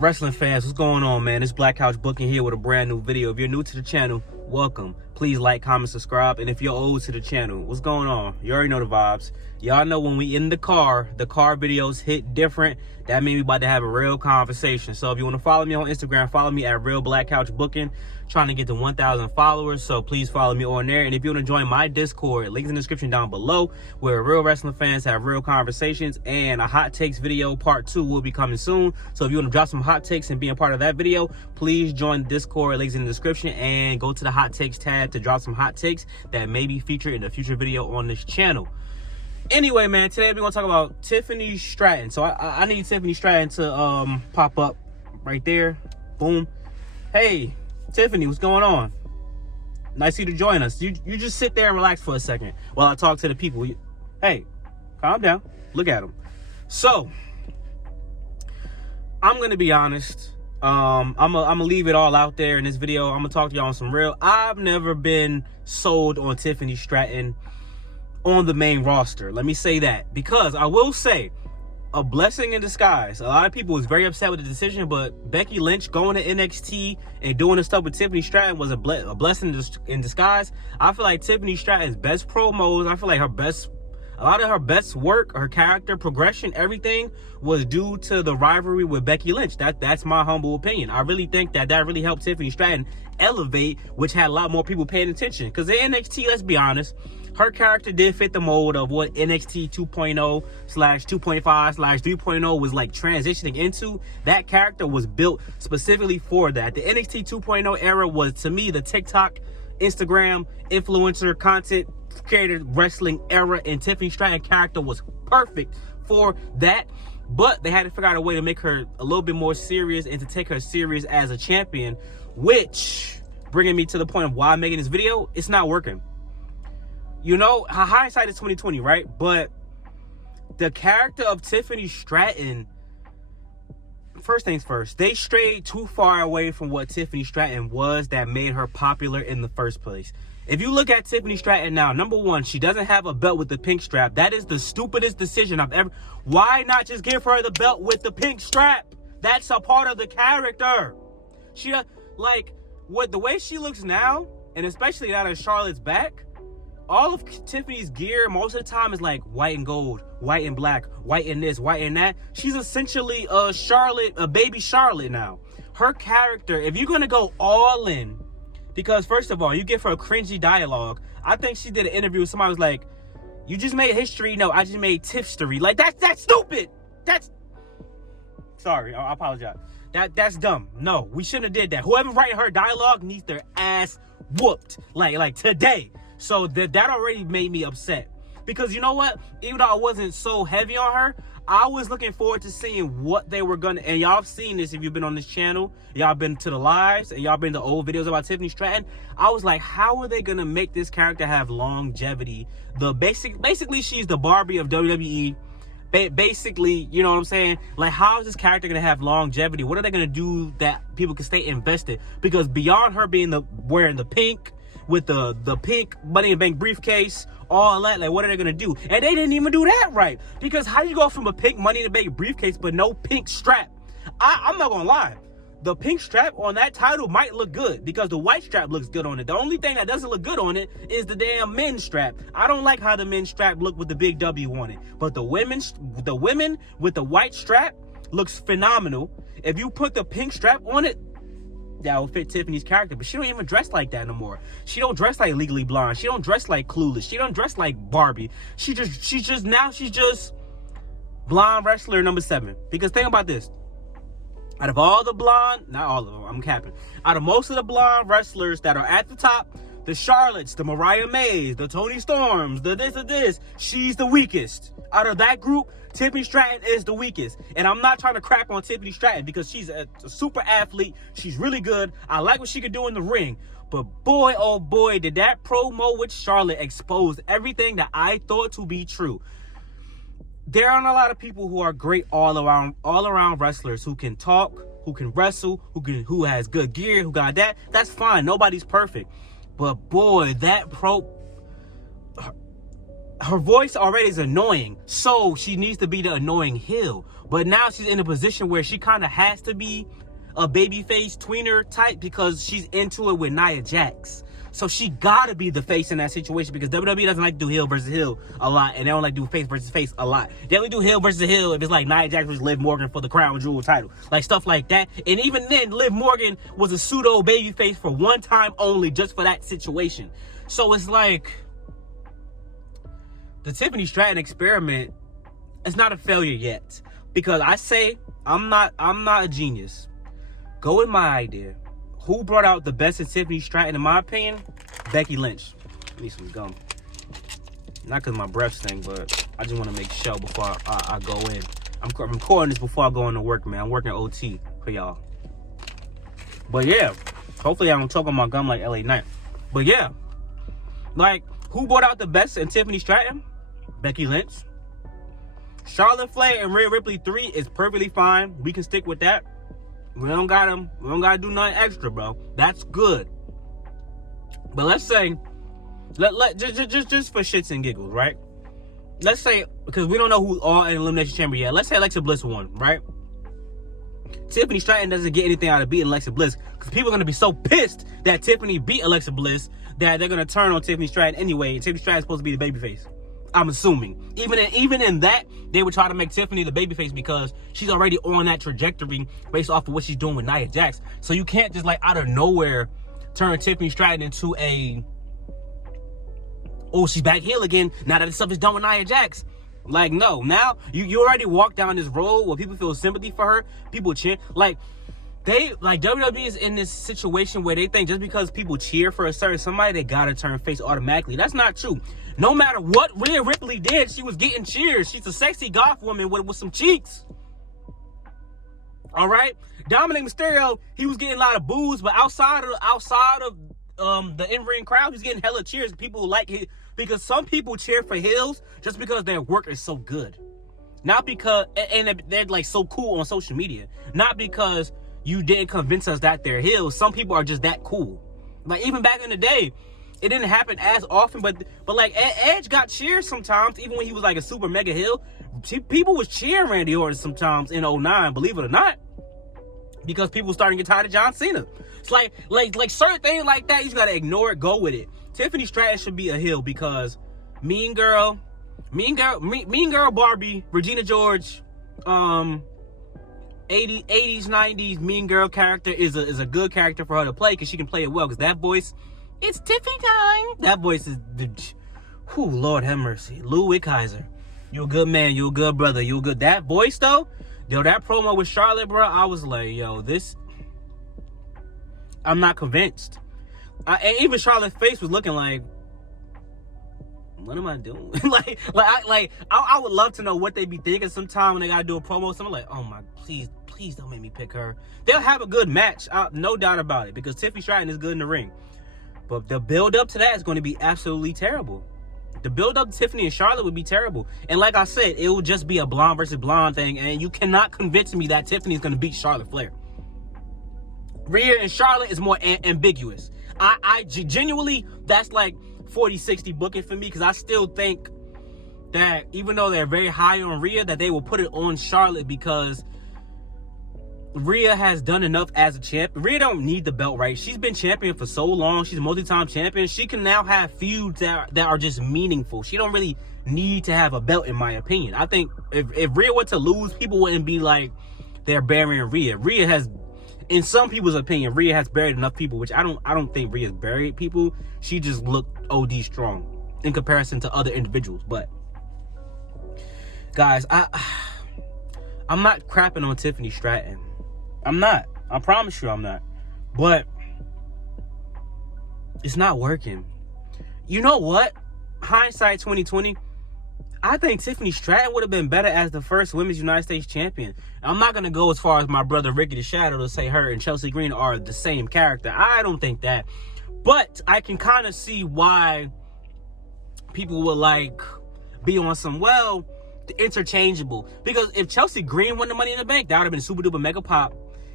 Wrestling fans, what's going on, man? It's Black Couch Booking here with a brand new video. If you're new to the channel, welcome. Please like, comment, subscribe. And if you're old to the channel, what's going on? You already know the vibes. Y'all know when we in the car videos hit different. That means we about to have a real conversation. So if you want to follow me on Instagram, follow me at Real Black Couch Booking. Trying to get to 1,000 followers, so please follow me on there. And if you want to join my Discord, links in the description down below, where real wrestling fans have real conversations, and a hot takes video part 2 will be coming soon. So if you want to drop some hot takes and be a part of that video, please join the Discord, links in the description, and go to the hot takes tab to drop some hot takes that may be featured in a future video on this channel. Anyway, man, today we're gonna talk about Tiffany Stratton. So I need Tiffany Stratton to pop up right there. Boom. Hey, Tiffany, what's going on? Nice of you to join us. You just sit there and relax for a second while I talk to the people. Hey, calm down. Look at them. So, I'm gonna be honest. I'm gonna leave it all out there in this video. I'm gonna talk to y'all on some real. I've never been sold on Tiffany Stratton on the main roster. Let me say that, because I will say, a blessing in disguise. A lot of people was very upset with the decision, but Becky Lynch going to NXT and doing the stuff with Tiffany Stratton was a blessing in disguise. I feel like Tiffany Stratton's best promos, I feel like a lot of her best work, her character progression, everything was due to the rivalry with Becky Lynch. That's my humble opinion. I really think that really helped Tiffany Stratton elevate, which had a lot more people paying attention. Because in NXT, let's be honest, her character did fit the mold of what NXT 2.0 / 2.5 / 3.0 was like transitioning into. That character was built specifically for that. The NXT 2.0 era was, to me, the TikTok, Instagram, influencer, content creator wrestling era, and Tiffany Stratton character was perfect for that. But they had to figure out a way to make her a little bit more serious and to take her serious as a champion, which, bringing me to the point of why I'm making this video, it's not working. You know, hindsight is 2020, right? But the character of Tiffany Stratton, first things first, they strayed too far away from what Tiffany Stratton was that made her popular in the first place. If you look at Tiffany Stratton now, number one, she doesn't have a belt with the pink strap. That is the stupidest decision I've ever... Why not just give her the belt with the pink strap? That's a part of the character. She, like, the way she looks now, and especially now that Charlotte's back, all of Tiffany's gear most of the time is like white and gold, white and black, white and this, white and that. She's essentially a baby Charlotte now. Her character, if you're gonna go all in, because first of all, you give her a cringy dialogue. I think she did an interview with somebody who was like, "You just made history." No, I just made Tiffstory. Like that's stupid. Sorry, I apologize. That's dumb. No, we shouldn't have did that. Whoever writing her dialogue needs their ass whooped like today. So that already made me upset. Because you know what? Even though I wasn't so heavy on her, I was looking forward to seeing what they were gonna, and y'all have seen this if you've been on this channel, y'all been to the lives, and y'all been to old videos about Tiffany Stratton. I was like, how are they gonna make this character have longevity? Basically, she's the Barbie of WWE. Basically, you know what I'm saying? Like, how is this character gonna have longevity? What are they gonna do that people can stay invested? Because beyond her being wearing the pink, with the pink Money in the Bank briefcase, all that, like, what are they gonna do? And they didn't even do that right. Because how you go from a pink Money in the Bank briefcase but no pink strap? I'm not gonna lie, the pink strap on that title might look good because the white strap looks good on it. The only thing that doesn't look good on it is the damn men's strap. I don't like how the men's strap look with the big W on it. But the women with the white strap looks phenomenal. If you put the pink strap on it, that will fit Tiffany's character. But she don't even dress like that no more. She don't dress like Legally Blonde. She don't dress like Clueless. She don't dress like Barbie. She's just blonde wrestler number 7. Because think about this. Out of all the blonde, not all of them, I'm capping. Out of most of the blonde wrestlers that are at the top, the Charlottes, the Mariah Mays, the Toni Storms, the this, she's the weakest. Out of that group, Tiffany Stratton is the weakest. And I'm not trying to crap on Tiffany Stratton because she's a super athlete. She's really good. I like what she could do in the ring. But boy, oh boy, did that promo with Charlotte expose everything that I thought to be true. There aren't a lot of people who are great all around wrestlers who can talk, who can wrestle, who has good gear, who got that. That's fine. Nobody's perfect. But boy, her voice already is annoying, so she needs to be the annoying heel. But now she's in a position where she kind of has to be a babyface tweener type because she's into it with Nia Jax. So she gotta be the face in that situation because WWE doesn't like to do heel versus heel a lot, and they don't like to do face versus face a lot. They only do heel versus heel if it's like Nia Jax versus Liv Morgan for the Crown Jewel title, like stuff like that. And even then, Liv Morgan was a pseudo babyface for one time only, just for that situation. So it's like the Tiffany Stratton experiment is not a failure yet because I say I'm not a genius. Go with my idea. Who brought out the best in Tiffany Stratton, in my opinion? Becky Lynch. I need some gum. Not because my breath stink, but I just want to make sure before I go in. I'm recording this before I go into work, man. I'm working OT for y'all. But yeah, hopefully I don't choke on my gum like LA Knight. But yeah, like, who brought out the best in Tiffany Stratton? Becky Lynch. Charlotte Flair and Rhea Ripley 3 is perfectly fine. We can stick with that. We don't gotta do nothing extra, bro. That's good. But let's say, just for shits and giggles, right? Let's say, because we don't know who's all in Elimination Chamber yet. Let's say Alexa Bliss won, right? Tiffany Stratton doesn't get anything out of beating Alexa Bliss because people are gonna be so pissed that Tiffany beat Alexa Bliss that they're gonna turn on Tiffany Stratton anyway. And Tiffany Stratton's supposed to be the babyface. I'm assuming. Even in that, they would try to make Tiffany the babyface because she's already on that trajectory based off of what she's doing with Nia Jax. So you can't just, like, out of nowhere turn Tiffany Stratton into a, oh, she's back heel again now that this stuff is done with Nia Jax. Like, no. Now, you already walked down this road where people feel sympathy for her. People cheer. Like, WWE is in this situation where they think just because people cheer for a certain somebody, they gotta turn face automatically. That's not true. No matter what Rhea Ripley did, she was getting cheers. She's a sexy goth woman with some cheeks. All right? Dominic Mysterio, he was getting a lot of boos, but outside of the in-ring crowd, he's getting hella cheers. People like it because some people cheer for heels just because their work is so good. Not because, and they're like so cool on social media. Not because you didn't convince us that they're heels. Some people are just that cool. Like, even back in the day, it didn't happen as often, but like Edge got cheered sometimes, even when he was like a super mega heel. People was cheering Randy Orton sometimes in 09, believe it or not, because people starting to get tired of John Cena. It's like certain things like that, you just gotta ignore it, go with it. Tiffany Stratton should be a heel because Mean Girl Barbie, Regina George, 80s, 90s Mean Girl character is a good character for her to play because she can play it well. Because that voice, it's Tiffy time. That voice is, whew, Lord have mercy. Ludwig Kaiser, you a good man, you a good brother, you a good. That voice though, yo, that promo with Charlotte, bro, I was like, yo, this, I'm not convinced. And even Charlotte's face was looking like, what am I doing? I would love to know what they be thinking sometime when they gotta do a promo. Someone like, oh my, please don't make me pick her. They'll have a good match, no doubt about it, because Tiffany Stratton is good in the ring. But the build up to that is going to be absolutely terrible. The build up to Tiffany and Charlotte would be terrible. And like I said, it will just be a blonde versus blonde thing, and you cannot convince me that Tiffany is going to beat Charlotte Flair. Rhea and Charlotte is more ambiguous. I genuinely, that's like 40-60 booking for me, because I still think that even though they're very high on Rhea, that they will put it on Charlotte because Rhea has done enough as a champ. Rhea don't need the belt, right? She's been champion for so long. She's a multi-time champion. She can now have feuds that are just meaningful. She don't really need to have a belt, in my opinion. I think if Rhea were to lose, people wouldn't be like they're burying Rhea. Rhea has, in some people's opinion, Rhea has buried enough people, which I don't think Rhea's buried people. She just looked OD strong in comparison to other individuals. But guys, I'm not crapping on Tiffany Stratton. I'm not. I promise you I'm not. But it's not working. You know what? Hindsight 2020, I think Tiffany Stratton would have been better as the first Women's United States Champion. I'm not going to go as far as my brother Ricky the Shadow to say her and Chelsea Green are the same character. I don't think that. But I can kind of see why people would like be on some, well, interchangeable. Because if Chelsea Green won the Money in the Bank, that would have been super duper mega pop.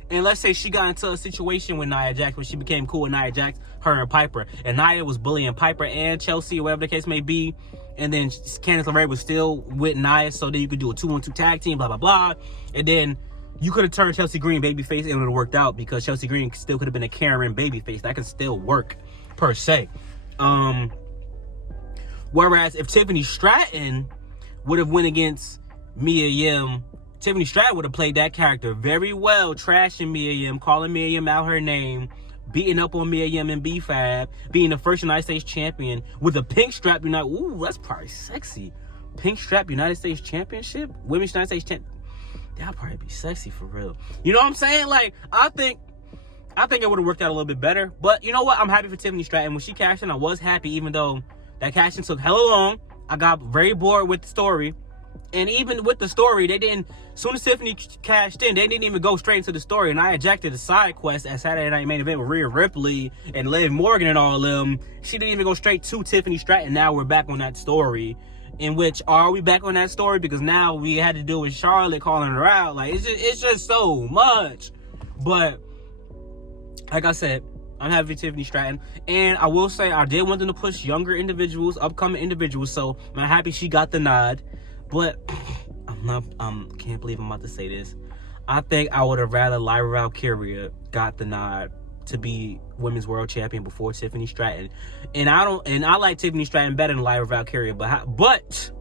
And let's say she got into a situation with Nia Jax when she became cool with Nia Jax, her and Piper. And Nia was bullying Piper and Chelsea, or whatever the case may be. And then Candice LeRae was still with Nia, so then you could do a 2-on-2 tag team, blah, blah, blah. And then you could have turned Chelsea Green babyface and it would have worked out, because Chelsea Green still could have been a Karen babyface. That could still work, per se. Whereas if Tiffany Stratton would have went against Mia Yim, Tiffany Stratton would have played that character very well, trashing Mia Yim, calling Mia Yim out her name, beating up on Mia Yim and B-Fab, being the first United States champion with a pink strap. Ooh, that's probably sexy. Pink strap United States Championship? Women's United States Champ. That'll probably be sexy for real. You know what I'm saying? Like, I think it would have worked out a little bit better. But you know what? I'm happy for Tiffany Stratton. When she cashed in, I was happy, even though that cash in took hella long. I got very bored with the story. And even with the story, they didn't, as soon as Tiffany cashed in, they didn't even go straight into the story. And I ejected the side quest at Saturday Night Main Event with Rhea Ripley and Liv Morgan and all of them. She didn't even go straight to Tiffany Stratton. Now we're back on that story. In which, are we back on that story? Because now we had to deal with Charlotte calling her out. Like, it's just so much. But, like I said, I'm happy for Tiffany Stratton. And I will say, I did want them to push younger individuals, upcoming individuals. So, I'm happy she got the nod. But, can't believe I'm about to say this. I think I would have rather Lyra Valkyria got the nod to be Women's World Champion before Tiffany Stratton. And I like Tiffany Stratton better than Lyra Valkyria, but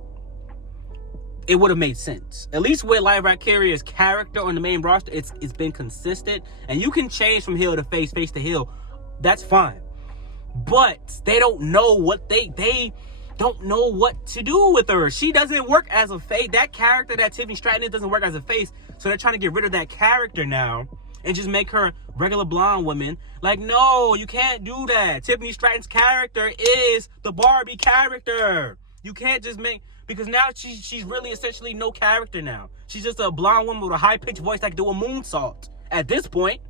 it would have made sense. At least with Lyra Valkyria's character on the main roster, it's been consistent. And you can change from heel to face to heel. That's fine. But they don't know what they don't know what to do with her. She doesn't work as a face. That character that Tiffany Stratton is doesn't work as a face. So they're trying to get rid of that character now and just make her regular blonde woman. Like, no, you can't do that. Tiffany Stratton's character is the Barbie character. You can't just make, because now she's really essentially no character now. She's just a blonde woman with a high-pitched voice that can do a moonsault. At this point,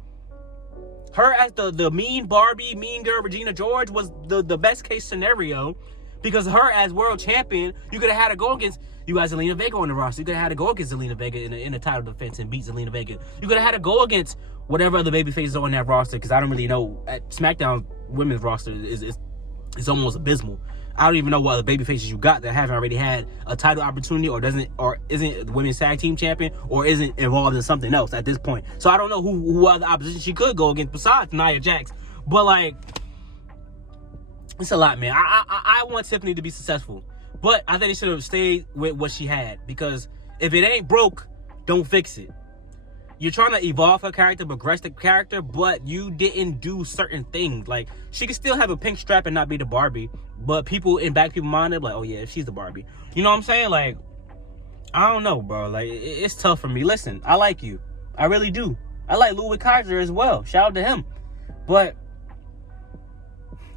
her as the mean Barbie, mean girl Regina George was the best case scenario, because her as world champion, you could have had her go against, you got Zelina Vega on the roster. You could have had to go against Zelina Vega in a title defense and beat Zelina Vega. You could have had to go against whatever other babyfaces on that roster, because I don't really know. At Smackdown women's roster is almost abysmal. I don't even know what other babyfaces you got that haven't already had a title opportunity or isn't the women's tag team champion or isn't involved in something else at this point. So I don't know who other opposition she could go against besides Nia Jax. But like, it's a lot, man. I want Tiffany to be successful. But I think they should have stayed with what she had, because if it ain't broke, don't fix it. You're trying to evolve her character, progress the character, but you didn't do certain things. Like, she could still have a pink strap and not be the Barbie, but people in back people's mind, they're like, oh yeah, she's the Barbie. You know what I'm saying? Like, I don't know, bro. Like, it's tough for me. Listen, I like you. I really do. I like Ludwig Kaiser as well. Shout out to him. But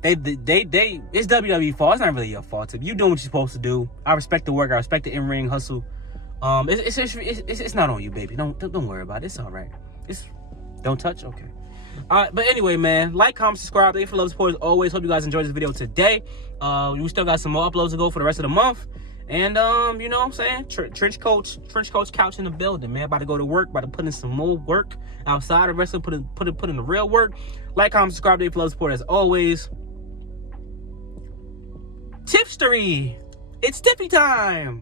it's WWE fault. It's not really your fault. You doing what you're supposed to do. I respect the work. I respect the in-ring hustle. It's not on you, baby. Don't worry about it. It's all right. Don't touch. Okay. All right. But anyway, man, like, comment, subscribe. Thank you for love, support as always. Hope you guys enjoyed this video today. We still got some more uploads to go for the rest of the month. And you know what I'm saying? Trench coach couch in the building, man. About to go to work. About to put in some more work outside of wrestling. Put in the real work. Like, comment, subscribe. Thank you for love, support as always. Tiffstory. It's Tiffy time.